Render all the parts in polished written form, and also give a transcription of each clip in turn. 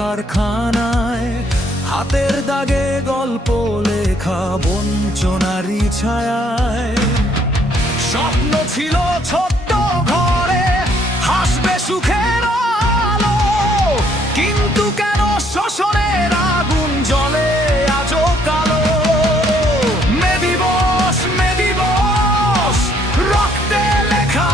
কারখানায় হাতের দাগে গল্প লেখা বঞ্চনারী ছায়ায়। স্বপ্ন ছিল ছোট্ট ঘরে হাসবে সুখের আলো, কিন্তু কেন শোষণের আগুন জ্বলে আজও কালো। মে দিবস, মে দিবস, রক্তে লেখা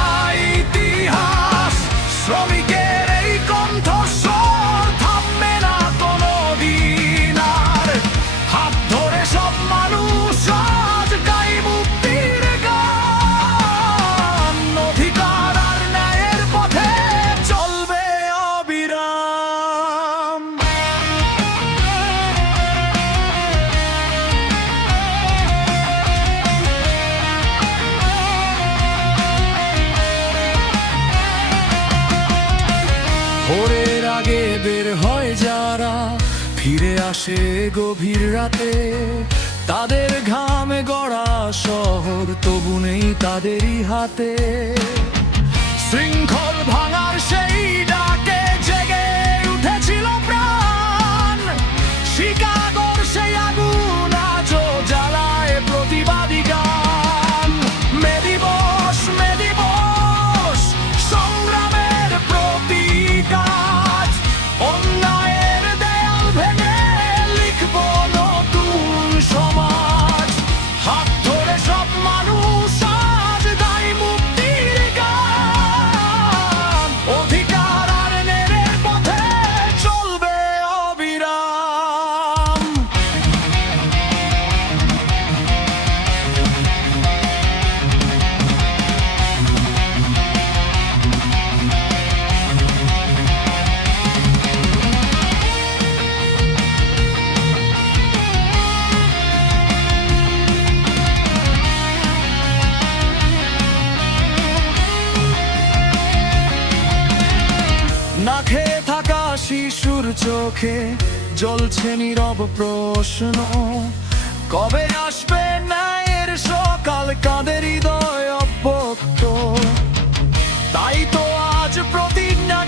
ইতিহাস, শ্রমিকের এই কণ্ঠস্বর থামবে না কোনোদিন আর। হাত ধরে সব মানুষ আজ গাই মুক্তির গান, অধিকার আর ন্যায়ের পথে চলবে অবিরাম। ভোরের আগে বের হয় যারা, ফিরে আসে গভীর রাতে, তাদের ঘামে গড়া শহর তবু নেই তাদেরই হাতে। শৃঙ্খল ভাঙার সেই ডাকে জেগে উঠেছিল প্রাণ, শিকাগোর সেই আগুন আজও জ্বালায় প্রতিবাদী গান। মে দিবস, মে দিবস, সংগ্রামের প্রতীক আজ, অন্যায়ের দেয়াল ভেঙে লিখব নতুন সমাজ। হাত ধরে সব মানুষ আজ গাই মুক্তির গান, অধিকার আর ন্যায়ের পথে চলবে অবিরাম। না খেয়ে থাকা শিশুর চোখে জ্বলছে নীরব প্রশ্ন, কবে আসবে ন্যায়ের সকাল, কাদের হৃদয় অব্যক্ত। তাই তো আজ প্রতিজ্ঞা